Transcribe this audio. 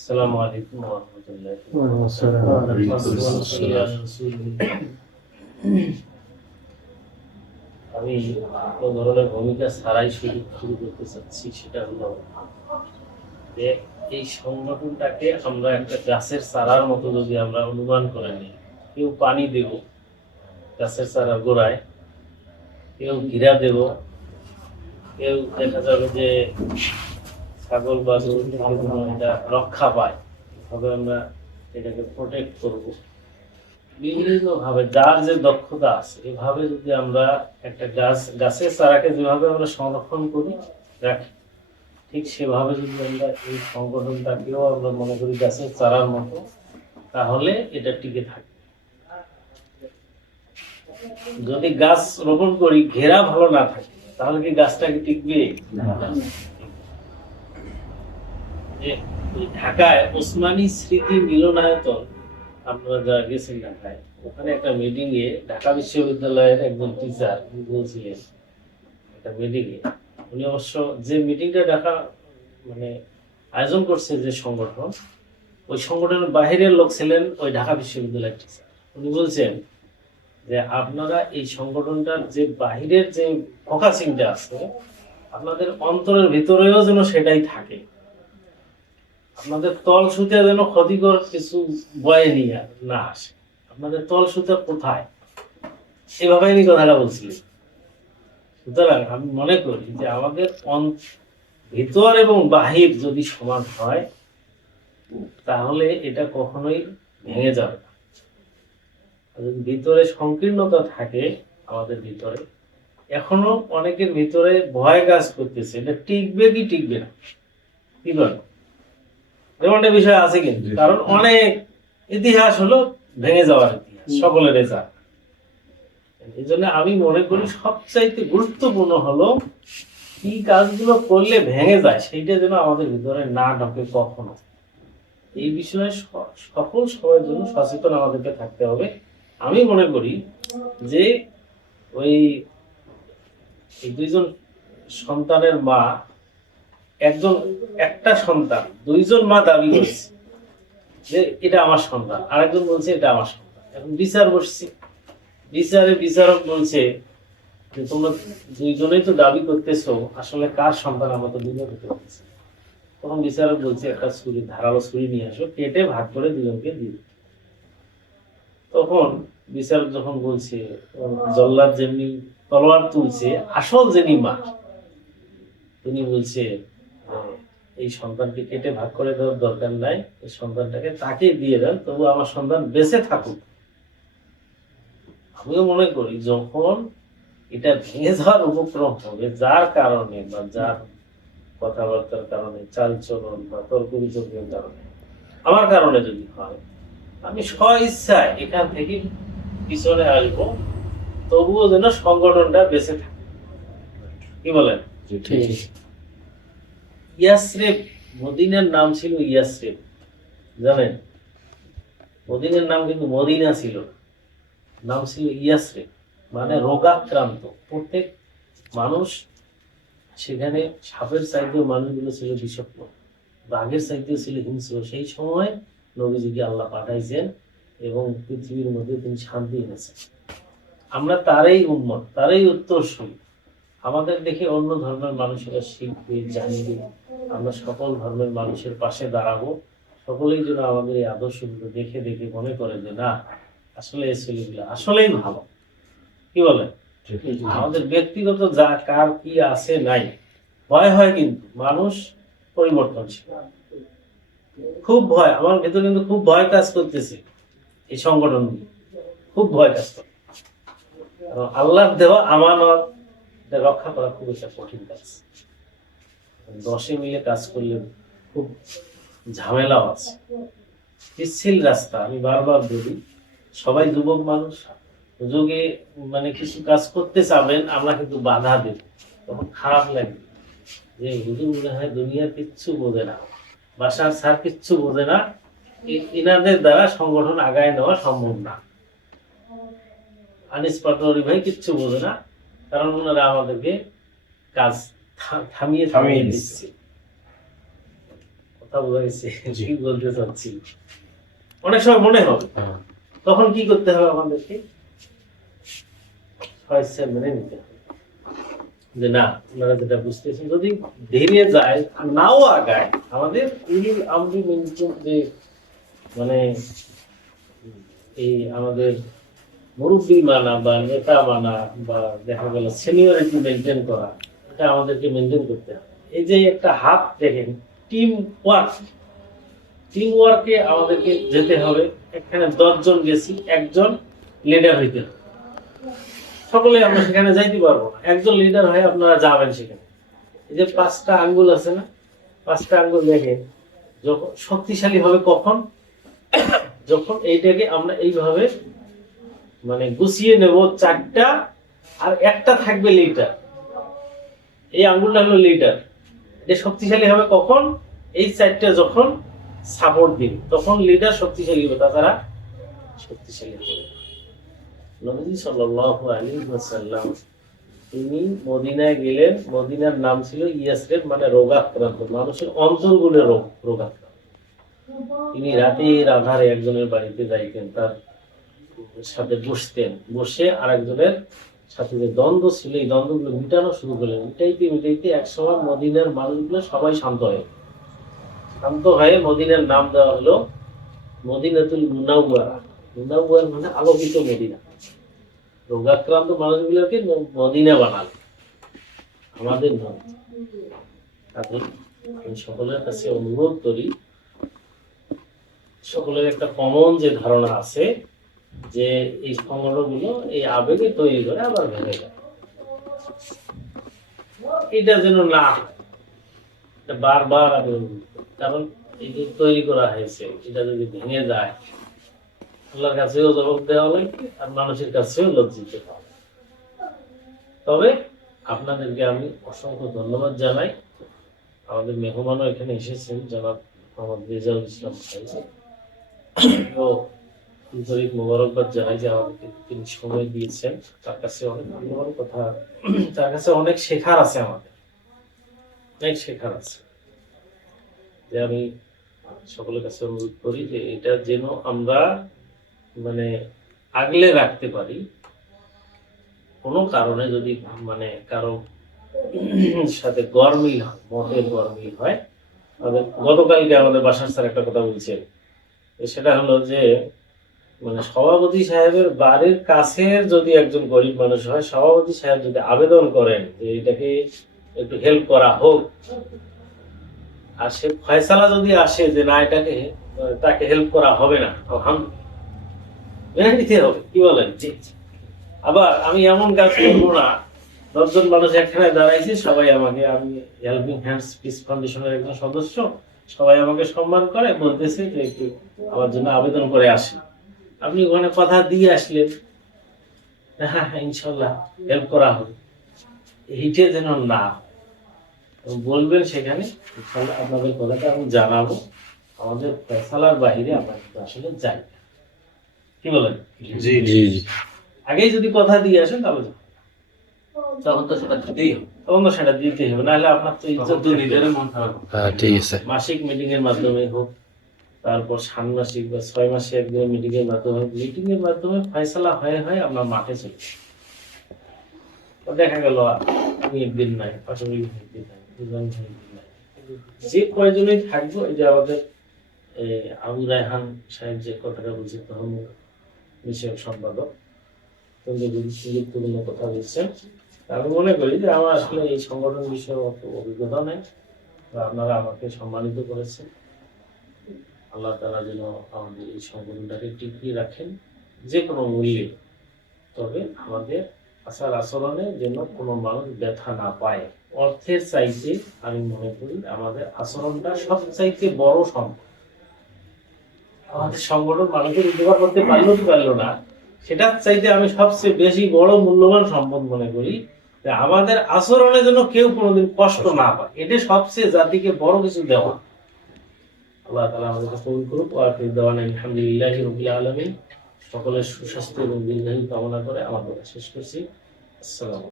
আসসালামু আলাইকুম ওয়া রাহমাতুল্লাহি আমি কোন ধরনের ভূমিকা ছাড়াই শুরু করতে চাচ্ছি, সেটা হলো যে এই সংগঠনটাকে আমরা একটা গাছের চারার মতো যদি আমরা অনুমান করে নিই, কেউ পানি দেব গাছের চারার গোড়ায়, কেউ ঘিরা দেব, কেউ দেখা যাবে যে ছাগল বা গরু থেকে যেন এটা রক্ষা পায়, এভাবে আমরা এটাকে প্রোটেক্ট করব। বিভিন্ন ভাবে যার যে দক্ষতা আছে এভাবে যদি আমরা একটা গাছের চারাকে যেভাবে আমরা সংরক্ষণ করি রাখি, ঠিক সেভাবে যদি আমরা এই সংগঠনটাকেও আমরা মনে করি গাছের চারার মতো, তাহলে এটা টিকে থাকে। যদি গাছ রোপণ করি ঘেরা ভালো না থাকে, তাহলে কি গাছটা কি টিকবে? যে ঢাকায় ওসমানী স্মৃতি মিলনায়তন, আপনারা যারা গেছেন ঢাকায়, ওখানে একটা মিটিং এ ঢাকা বিশ্ববিদ্যালয়ের একজন টিচার বলছিলেন, একটা মিটিং এ উনি অবশ্য যে মিটিংটা ঢাকা মানে আয়োজন করছে যে সংগঠন, ওই সংগঠনের বাহিরের লোক ছিলেন ওই ঢাকা বিশ্ববিদ্যালয়ের টিচার। উনি বলছেন যে আপনারা এই সংগঠনটার যে বাহিরের যে ফোকাসিংটা আছে, আপনাদের অন্তরের ভিতরেও যেন সেটাই থাকে, আপনাদের তল সুতা যেন ক্ষতিকর কিছু বয়ে নিয়ে না আসে। আপনাদের তল সুতা কোথায়, এভাবে আমি কথাটা বলছিলেন। সুতরাং আমি মনে করি যে আমাদের ভিতর এবং বাহির যদি সমান হয়, তাহলে এটা কখনোই ভেঙে যাবে না। যদি ভিতরে সংকীর্ণতা থাকে আমাদের ভিতরে, এখনো অনেকের ভিতরে ভয় কাজ করতেছে, এটা টিকবে কি টিকবে না, কি বল? যেমনটা বিষয় আছে কিন্তু, কারণ অনেক ইতিহাস হলো ভেঙে যাওয়ার ইতিহাস, সকলের যা। এই জন্য আমি মনে করি সবচাইতে গুরুত্বপূর্ণ হলো কি কাজগুলো করলে ভেঙে যায় সেইটা যেন আমাদের ভিতরে না ঢোকে কখনো। এই বিষয়ে সকল সবার জন্য সচেতন আমাদেরকে থাকতে হবে। আমি মনে করি যে ওই দুইজন সন্তানের মা, একটা সন্তান, দুইজন মা দাবি করছে যে এটা আমার সন্তান, আরেকজন বলছে এটা আমার সন্তান। এখন বিচার বসছে, বিচারক বলছে যে তোমরা দুইজনেই তো দাবি করতেছো, আসলে কার সন্তান আমরা তো দুজন হতে পারছি। তখন বিচারক বলছে একটা ছুরি, ধারালো ছুরি নিয়ে আসো, কেটে ভাগ করে দুজনকে দিবে। তখন বিচারক যখন বলছে, জল্লাদ যেমনি তলোয়ার তুলছে, আসল যিনি মা তিনি বলছে এই সন্তানকে কেটে ভাগ করে দেওয়ার দরকার নাই, এই সন্তানটাকে তাকে দিয়ে দেন, তবু আমার সন্তান বেঁচে থাকুক। আমিও মনে করি যখন এটা ভেঙে যাওয়ার উপক্রম হবে, যার কারণে বা যার কথাবার্তার কারণে, চালচলন বা তর্ক বিতর্কের কারণে, আমার কারণে যদি হয়, আমি স্ব ইচ্ছায় এখান থেকে পিছনে আসবো, তবুও যেন সংগঠনটা বেঁচে থাকে। কি বলেন? ইয়াসরিব, মদিনার নাম ছিল ইয়াসরিব, জানেন? মদিনার নাম কিন্তু মদিনা ছিল, নাম ছিল ইয়াসরিব, মানে রোগাক্রান্ত। প্রত্যেক মানুষ সেখানে, সাপের চাইতেও মানুষগুলো ছিল বিষাক্ত, বাঘের চাইতেও ছিল হিংস্র। সেই সময় নবীজিকে আল্লাহ পাঠাইছেন এবং পৃথিবীর মধ্যে তিনি শান্তি এনেছেন। আমরা তারই উম্মত, তারই উত্তরসূরি। আমাদের দেখে অন্য ধর্মের মানুষেরা শিখবে, জানবে, আমরা সকল ধর্মের মানুষের পাশে দাঁড়াবো। সকলেই যেন আমাদের এই আদর্শগুলো দেখে দেখে মনে করে যে না, আসলে এই ছেলেগুলো আসলেই ভালো। কি বলে? আমাদের ব্যক্তিগত যা কার কি আছে নাই, ভয় হয়, কিন্তু মানুষ পরিবর্তনশীল। খুব ভয় আমার ভেতরে, কিন্তু খুব ভয় কাজ করতেছে এই সংগঠন নিয়ে, খুব ভয় কাজ করে। আল্লাহর দেওয়া আমানত রক্ষা করা খুব একটা কঠিন কাজ। 10 মিলে কাজ করলে খুব ঝামেলাও আছে, পিচ্ছিল রাস্তা। আমি বারবার বলি, সবাই যুবক মানুষ, যুগে মানে কিছু কাজ করতে চাবেন, আমরা কিন্তু বাধা দেব, তখন খারাপ লাগে যে হুজুর মনে হয় দুনিয়ার কিচ্ছু বোঝে না, বাসার স্যার কিচ্ছু বোঝে না, এনাদের দ্বারা সংগঠন আগায় নেওয়া সম্ভব না। আনিস পাটোয়ারি ভাই কিচ্ছু বোঝে না, কারণ ওনারা আমাদেরকে কাজ থামিয়ে দিচ্ছে। কথা বোঝা গেছে কি বলতে চাচ্ছি। অনেক সময় মনে হবে, তখন কি করতে হবে আমাদেরকে? স্বেচ্ছা মেনে নিতে হবে যে না, আপনারা যেটা বুঝতেছেন, যদি ধীরে যায় নাও আগায়, আমাদের আমরি মেনটেন যে মানে এই আমাদের মুরব্বী মানা বা নেতা মানা বা দেখা গেল সিনিয়রিটি মেনটেন করা, এটা আমাদেরকে মেনটেন করতে হবে। এই যে একটা হাত দেখেন, টিম ওয়ার্ক, টিম ওয়ার্কে আমাদেরকে যেতে হবে। এখানে 10 জন গেছি, একজন লিডার হইতে হবে। সকলে আমরা সেখানে যাইতে পারবো না, একজন লিডার হয়ে আপনারা যাবেন সেখানে। এই যে 5টা আঙ্গুল আছে না, 5টা আঙ্গুল দেখে যখন শক্তিশালী হবে কখন? যখন এইটাকে আমরা এইভাবে মানে গুছিয়ে নেব 4টা, আর একটা থাকবে লিডার। এই আঙ্গুলটা হলো লিডার। এটা শক্তিশালী হবে কখন? এই 4টা যখন সাপোর্ট দিবে, তখন লিডার শক্তিশালী হবে, তাছাড়া শক্তিশালী হবে। নবী সাল্লাল্লাহু আলাইহি ওয়াসাল্লাম তিনি মদিনায় গেলেন। মদিনার নাম ছিল ইয়াসরিব, মানে রোগাক্রান্ত, মানুষের অন্তরগুলো রোগাক্রান্ত। তিনি রাতের আধারে একজনের বাড়িতে যাইতেন, তার সাথে বসতেন, বসে আরেকজনের সাথে যে দ্বন্দ্ব ছিল এই দ্বন্দ্বগুলো মিটানো শুরু করলেন। মিটাইতে মিটাইতে একসময় মদিনার মানুষগুলো সবাই শান্ত হয়ে মদিনার নাম দেওয়া হলো মদিনাতুল মুনাওয়ারা। মুনাওয়ারা মানে আলোকিত মদিনা। রোগাক্রান্ত মানুষগুলোকে মদিনা বানালো আমাদের নয়। এখন আমি সকলের কাছে অনুরোধ করি, সকলের একটা কমন যে ধারণা আছে যে এই সংগঠনগুলো এই আবেগে তৈরি করে আবার ভেঙে যায়, এটা যেন না হয়। বারবার আমি, কারণ এই যে তৈরি করা হয়েছে এটা যদি ভেঙে যায়, আল্লাহর কাছেও জবাব দেওয়া লাগবে আর মানুষের কাছেও লজ্জিত হবে। তবে আপনাদেরকে আমি অসংখ্য ধন্যবাদ জানাই। আমাদের মেহমানও এখানে এসেছেন, জনাব মোহাম্মদ রেজাউল ইসলাম ভাই, তো আন্তরিক মোবারকবাদ জানাই যে আমাদেরকে তিনি সময় দিয়েছেন। তার কাছে অনেক মূল্যবান কথা, তার কাছে অনেক শেখার আছে, আমাদের অনেক শেখার আছে। যে আমি সকলের কাছে অনুরোধ করি যে এটা যেন আমরা মানে আগলে রাখতে পারি। কোনো কারণে যদি মানে কারো সাথে গরমিল হয়, মতের গরমিল হয়, গতকালকে আমাদের বাসার স্যার একটা কথা বলছেন, সেটা হলো যে মানে সভাপতি সাহেবের বাড়ির কাছে যদি একজন গরিব মানুষ হয়, সভাপতি সাহেব যদি আবেদন করেন যে এটাকে একটু হেল্প করা হোক, আর সে ফয়সালা যদি আসে যে না, এটাকে তাকে হেল্প করা হবে না, মেনে নিতে হবে। কি বলেন? আবার আমি এমন কাজ করবো না, 10 জন মানুষ একখানে দাঁড়াইছে, সবাই আমাকে, আমি হেল্পিং হ্যান্ডস পিস ফাউন্ডেশনের একজন সদস্য, সবাই আমাকে সম্মান করে, বলতেছে যে একটু আমার জন্য আবেদন করে আসে। আপনি ওখানে কথা দিয়ে আসলেন, হ্যাঁ হ্যাঁ ইনশাল্লাহ হেল্প করা হবে, এইটা যেন না বলবেন সেখানে। ইনশাল্লাহ আপনাদের কথাটা আমি জানাবো। আমাদের ফয়সালার বাইরে আমরা আসলে যাই না। কি বলেন? জি জি জি। আগেই যদি কথা দিয়ে আসেন তাহলে তখন তো সেটা দিতেই হবে, তখন তো সেটা দিতেই হবে, নাহলে আপনার তো ইজ্জত নিজেরই মন খারাপ। হ্যাঁ ঠিক আছে। মাসিক মিটিং এর মাধ্যমে হোক, তারপর ষান্মাসিক বা 6 মাসে একদিন মিটিং এর মাধ্যমে ফয়সালা হয়ে আমরা মাঠে চলি। দেখা গেল আমি একদিন নাই, পাশাপাশি একদিন নাই, দুজন একদিন নাই, যে কয়জনই থাকবো। এই যে আমাদের আবু রায়হান সাহেব যে কথাটা বলছে, ধর্ম বিষয়ক সম্পাদক, গুরুত্বপূর্ণ কথা বলছেন। আমি মনে করি যে আমার আসলে এই সংগঠন বিষয়ে অত অভিজ্ঞতা নেই, আপনারা আমাকে সম্মানিত করেছেন। আল্লাহ তাআলা যেন আমাদের এই সংগঠনটাকে টিকিয়ে রাখেন যে কোনো মূল্যে। তবে আমাদের আচার আচরণে যেন কোনো মানুষ ব্যথা না পায়। অর্থের চাইতে আমি মনে করি আমাদের আচরণটা সবচাইতে বড় সম্পদ। আমাদের সংগঠন মানুষের উপকার করতে পারলো কি পারলো না, সেটার চাইতে আমি সবচেয়ে বেশি বড় মূল্যবান সম্পদ মনে করি যে আমাদের আচরণে যেন কেউ কোনোদিন কষ্ট না পায়। এটা সবচেয়ে জাতিকে বড় কিছু দেওয়া। আল্লাহ তাআলা আমাদেরকে কবুল করুক। ওয়া আখিরু দাওয়ানা আলহামদুলিল্লাহি রাব্বিল আলামিন। সকলের সুস্বাস্থ্য এবং দীর্ঘায়ু কামনা করে আমার কথা শেষ করছি। আসসালামু